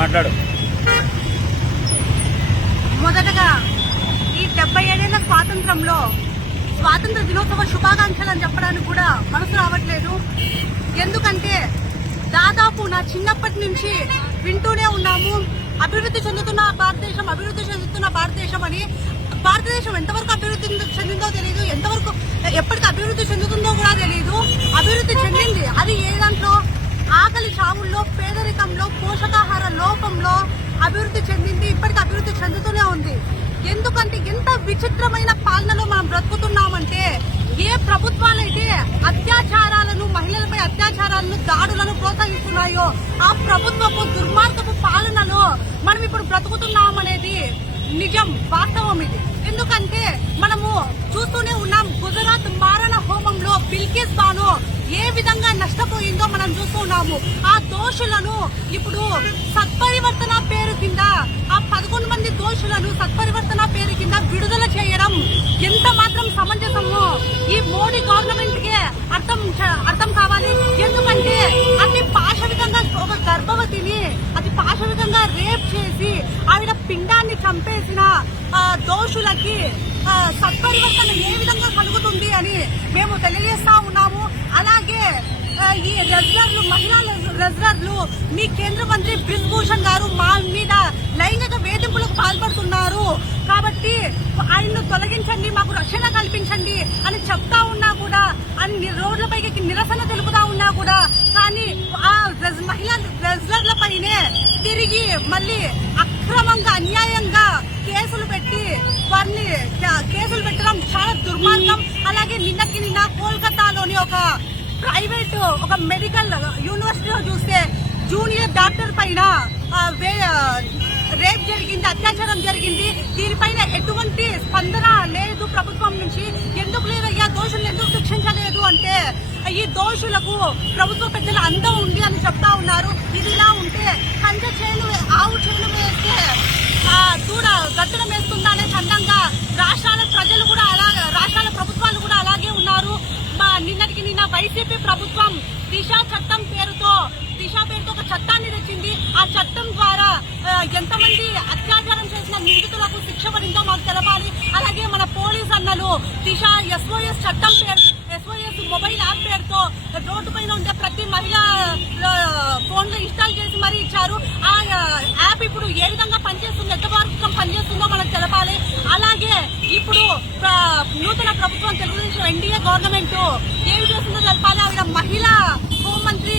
మాట్లాడు. మొదటగా ఈ 77 ఏళ్ల స్వాతంత్రంలో స్వాతంత్ర దినోత్సవ శుభాకాంక్షలు అని చెప్పడానికి కూడా మనసు రావట్లేదు. ఎందుకంటే దాదాపు నా చిన్నప్పటి నుంచి వింటూనే ఉన్నాము, అభివృద్ధి చెందుతున్న భారతదేశం అని. భారతదేశం ఎంతవరకు అభివృద్ధి చెందిందో తెలియదు, ఎంతవరకు ఎప్పటికీ అభివృద్ధి చెందుతుందో కూడా తెలియదు. అభివృద్ధి చెందింది అది ఏ దాంట్లో? ఆకలి చావుల్లో, పేదరికంలో, పోషకాహార లోపంలో అభివృద్ధి చెందింది. ఇప్పటికీ అభివృద్ధి చెందుతూనే ఉంది. ఎందుకంటే ఎంత విచిత్రమైన పాలనలో మనం బ్రతుకుతున్నామంటే, ఏ ప్రభుత్వాలైతే అత్యాచారాలను, మహిళలపై అత్యాచారాలను, దాడులను ప్రోత్సహిస్తున్నాయో ఆ ప్రభుత్వపు దుర్మార్గపు పాలనలో మనం ఇప్పుడు బ్రతుకుతున్నామనేది నిజం, వాస్తవం ఇది. ఎందుకంటే మనము చూస్తూనే ఉన్నాం, గుజరాత్ మారణ హోమంలో బిల్కిస్ బానో ఏ విధంగా నష్టపోయిందో మనం చూస్తున్నాము. ఆ దోషులను ఇప్పుడు సత్పరివర్తన పేరు కింద, ఆ 11 మంది దోషులను సత్పరివర్తన పేరు కింద విడుదల చేయడం ఎంత మాత్రం సమంజసమో ఈ మోడీ గవర్నమెంట్ కే అర్థం కావాలి. ఎందుకంటే అతి పాశవికంగా ఒక గర్భవతిని అతి పాశవికంగా రేప్ చేసి ఆవిడ పిండాన్ని చంపేసిన దోషులకి సత్పరివర్తన ఏ విధంగా కలుగుతుంది అని మేము తెలియజేస్తా ఉన్నాము. అలాగే ఈ రెజ్లర్లు, మహిళా రెజ్లర్లు, మీ కేంద్ర మంత్రి బ్రిజ్భూషణ్ గారు మా మీద లైంగిక వేధింపులకు పాల్పడుతున్నారు కాబట్టి ఆయన్ను తొలగించండి, మాకు రక్షణ కల్పించండి అని చెప్తా ఉన్నా కూడా, అని రోడ్లపైకి నిరసన తెలుపుతా ఉన్నా కూడా, కానీ ఆ మహిళా రెజ్లర్ల పైనే తిరిగి మళ్ళీ అక్రమంగా, అన్యాయంగా కేసులు పెట్టి వారిని కేసులు పెట్టడం చాలా దుర్మార్గం. అలాగే నిన్న కోల్కతాలోని ఒక ప్రైవేట్ ఒక మెడికల్ యూనివర్సిటీలో చూస్తే జూనియర్ డాక్టర్ పైన రేప్ జరిగింది, అత్యాచారం జరిగింది. దీనిపైన ఎటువంటి స్పందన లేదు ప్రభుత్వం నుంచి. ఎందుకు లేదయ్యా, దోషులను ఎందుకు శిక్షించలేదు అంటే ఈ దోషులకు ప్రభుత్వ పెద్దల అందం ఉంది అని చెప్తా ఉన్నారు. ఇది ఇలా ఉంటే ఆవు చేను వేస్తే దూడ గట్టున వేస్తుందా అనే చందంగా రాష్ట్రాల ప్రజలు కూడా రాష్ట్రాల ప్రభుత్వాలు కూడా అలాగే ఉన్నారు. నిన్న వైసీపీ ప్రభుత్వం దిశ పేరుతో ఒక చట్టాన్ని తెచ్చింది. ఆ చట్టం ద్వారా ఎంతమంది అత్యాచారం చేసిన నిందితులకు శిక్ష పడిందో మాకు తెలపాలి. అలాగే మన పోలీస్ అన్నలు దిశ SOS చట్టం పేరు, SOS మొబైల్ యాప్ పేరుతో రోడ్డు పైన ఉండే ప్రతి మహిళా ఫోన్ లో ఇన్స్టాల్ చేసి మరీ ఇచ్చారు. ఆ యాప్ ఇప్పుడు ఏ విధంగా పనిచేస్తుందో, ఎంతవరకు పనిచేస్తుందో మనకు తెలపాలి. అలాగే ఇప్పుడు నూతన ప్రభుత్వం, తెలుగుదేశం NDA గవర్నమెంట్ ఏమి చేస్తుందో తెలపాలి. ఆవిడ మహిళా హోంమంత్రి,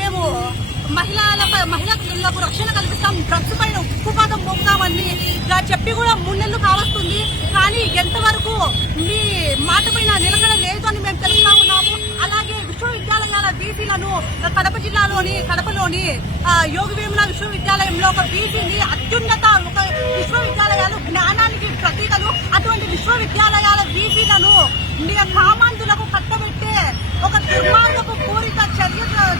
మేము మహిళలకు రక్షణ కల్పిస్తాం, డ్రగ్స్ పైన ఉక్కుపాదం మోపుతామని చెప్పి కూడా 3 నెలలు కావస్తుంది. కానీ ఎంతవరకు మీ మాట పైన నిలకడ లేదు అని మేము తెలుస్తా ఉన్నాము. అలాగే విశ్వవిద్యాలయాల బీసీలను కడపలోని యోగి వేమన విశ్వవిద్యాలయంలో ఒక బీసీని అత్యున్నత ఒక విశ్వవిద్యాలయాలు జ్ఞానానికి ప్రతీకలు, అటువంటి విశ్వవిద్యాలయాల బీసీలను కామాంధులకు కట్టబెట్టే ఒక దుర్మార్గపు పూరిత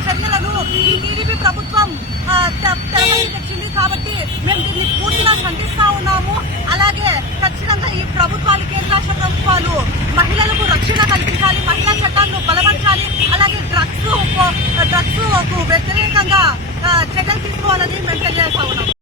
చర్యలను ఈ టీడీపీ ప్రభుత్వం తెచ్చింది. కాబట్టి మేము దీన్ని పూర్తిగా ఖండిస్తా ఉన్నాము. అలాగే ఖచ్చితంగా ఈ ప్రభుత్వాలు, కేంద్ర రాష్ట్ర ప్రభుత్వాలు మహిళలకు రక్షణ కల్పించాలి, మహిళా చట్టాలను బలపరచాలి. అలాగే డ్రగ్స్ కు వ్యతిరేకంగా చర్యలు తీసుకోవాలని మేము తెలియజేస్తా ఉన్నాం.